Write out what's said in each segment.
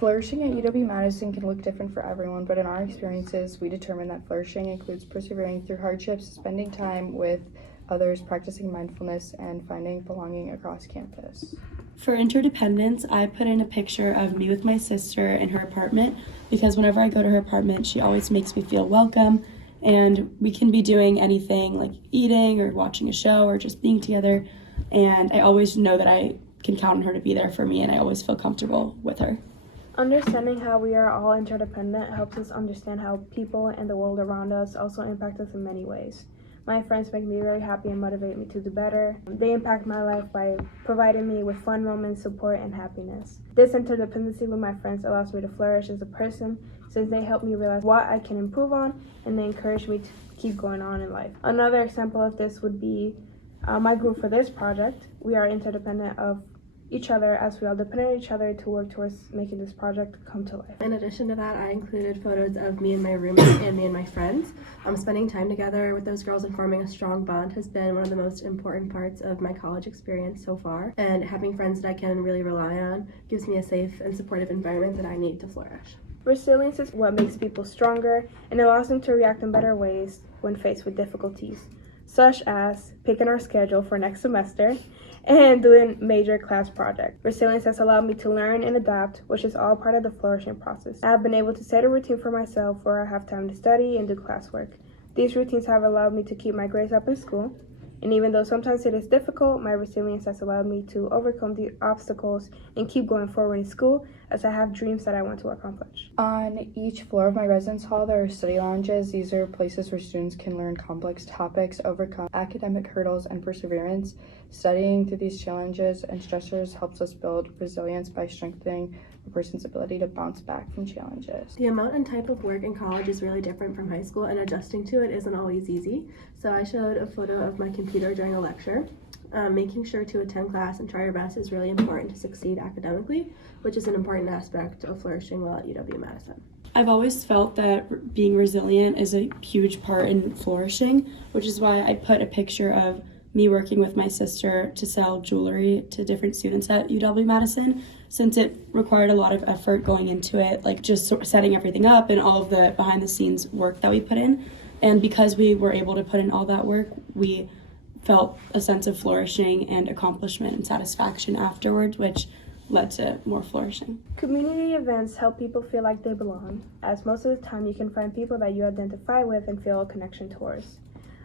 Flourishing at UW-Madison can look different for everyone, but in our experiences, we determined that flourishing includes persevering through hardships, spending time with others, practicing mindfulness, and finding belonging across campus. For interdependence, I put in a picture of me with my sister in her apartment because whenever I go to her apartment, she always makes me feel welcome, and we can be doing anything like eating or watching a show or just being together, and I always know that I can count on her to be there for me, and I always feel comfortable with her. Understanding how we are all interdependent helps us understand how people and the world around us also impact us in many ways. My friends make me very happy and motivate me to do better. They impact my life by providing me with fun moments, support, and happiness. This interdependency with my friends allows me to flourish as a person since they help me realize what I can improve on and they encourage me to keep going on in life. Another example of this would be my group for this project. We are interdependent of each other as we all depend on each other to work towards making this project come to life. In addition to that, I included photos of me and my roommate and me and my friends. Spending time together with those girls and forming a strong bond has been one of the most important parts of my college experience so far, and having friends that I can really rely on gives me a safe and supportive environment that I need to flourish. Resilience is what makes people stronger and allows them to react in better ways when faced with difficulties, such as picking our schedule for next semester and doing major class projects. Resilience has allowed me to learn and adapt, which is all part of the flourishing process. I have been able to set a routine for myself where I have time to study and do classwork. These routines have allowed me to keep my grades up in school, and even though sometimes it is difficult, my resilience has allowed me to overcome the obstacles and keep going forward in school as I have dreams that I want to accomplish. On each floor of my residence hall, there are study lounges. These are places where students can learn complex topics, overcome academic hurdles, and perseverance. Studying through these challenges and stressors helps us build resilience by strengthening a person's ability to bounce back from challenges. The amount and type of work in college is really different from high school, and adjusting to it isn't always easy. So I showed a photo of my computer during a lecture. Making sure to attend class and try your best is really important to succeed academically, which is an important aspect of flourishing while at UW-Madison. I've always felt that being resilient is a huge part in flourishing, which is why I put a picture of me working with my sister to sell jewelry to different students at UW-Madison, since it required a lot of effort going into it, like just setting everything up and all of the behind the scenes work that we put in. And because we were able to put in all that work, we felt a sense of flourishing and accomplishment and satisfaction afterwards, which led to more flourishing. Community events help people feel like they belong, as most of the time you can find people that you identify with and feel a connection towards.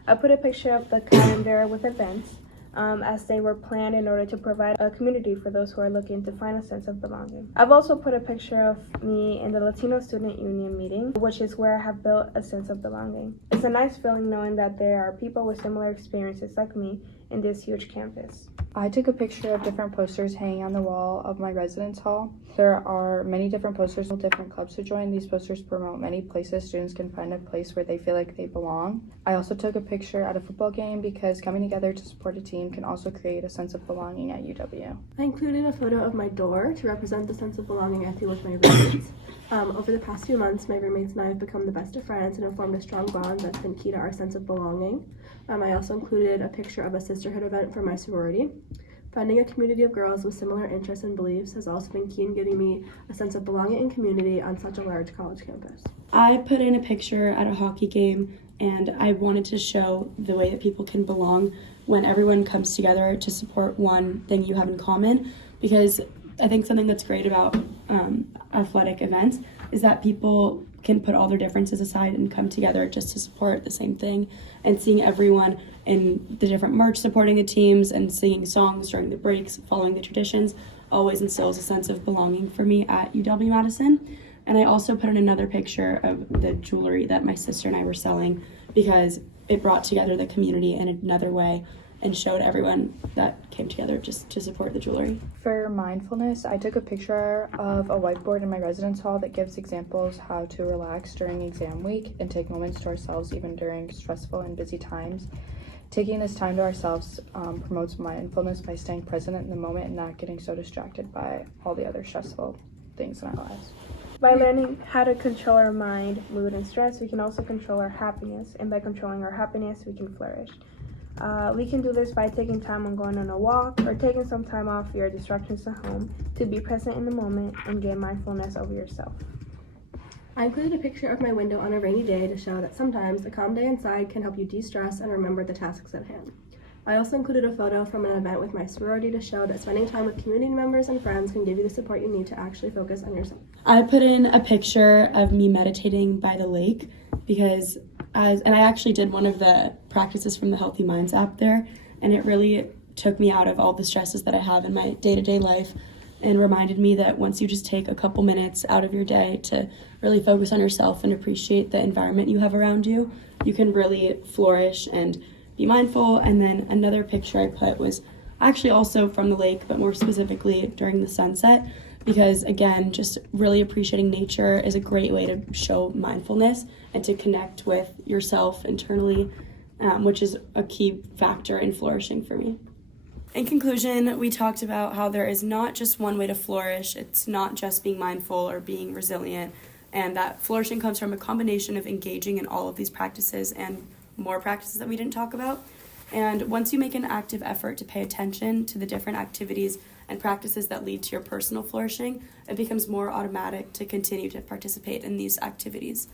I put a picture of the calendar with events as they were planned in order to provide a community for those who are looking to find a sense of belonging. I've also put a picture of me in the Latino Student Union meeting, which is where I have built a sense of belonging. It's a nice feeling knowing that there are people with similar experiences like me in this huge campus. I took a picture of different posters hanging on the wall of my residence hall. There are many different posters with different clubs to join. These posters promote many places students can find a place where they feel like they belong. I also took a picture at a football game because coming together to support a team can also create a sense of belonging at UW. I included a photo of my door to represent the sense of belonging I feel with my roommates. Over the past few months, my roommates and I have become the best of friends and have formed a strong bond that's been key to our sense of belonging. I also included a picture of a sisterhood event for my sorority. Finding a community of girls with similar interests and beliefs has also been key in giving me a sense of belonging and community on such a large college campus. I put in a picture at a hockey game, and I wanted to show the way that people can belong when everyone comes together to support one thing you have in common, because I think something that's great about athletic events is that people can put all their differences aside and come together just to support the same thing. And seeing everyone in the different merch supporting the teams and singing songs during the breaks, following the traditions, always instills a sense of belonging for me at UW-Madison. And I also put in another picture of the jewelry that my sister and I were selling because it brought together the community in another way and showed everyone that came together just to support the jewelry. For mindfulness, I took a picture of a whiteboard in my residence hall that gives examples how to relax during exam week and take moments to ourselves even during stressful and busy times. Taking this time to ourselves promotes mindfulness by staying present in the moment and not getting so distracted by all the other stressful things in our lives. By learning how to control our mind, mood, and stress, we can also control our happiness, and by controlling our happiness, we can flourish. We can do this by taking time on going on a walk or taking some time off your distractions at home to be present in the moment and gain mindfulness over yourself. I included a picture of my window on a rainy day to show that sometimes a calm day inside can help you de-stress and remember the tasks at hand. I also included a photo from an event with my sorority to show that spending time with community members and friends can give you the support you need to actually focus on yourself. I put in a picture of me meditating by the lake because I actually did one of the practices from the Healthy Minds app there, and it really took me out of all the stresses that I have in my day-to-day life and reminded me that once you just take a couple minutes out of your day to really focus on yourself and appreciate the environment you have around you, you can really flourish and be mindful. And then another picture I put was actually also from the lake, but more specifically during the sunset, because again, just really appreciating nature is a great way to show mindfulness and to connect with yourself internally, which is a key factor in flourishing for me. In conclusion, we talked about how there is not just one way to flourish. It's not just being mindful or being resilient, and that flourishing comes from a combination of engaging in all of these practices and more practices that we didn't talk about. And once you make an active effort to pay attention to the different activities and practices that lead to your personal flourishing, it becomes more automatic to continue to participate in these activities.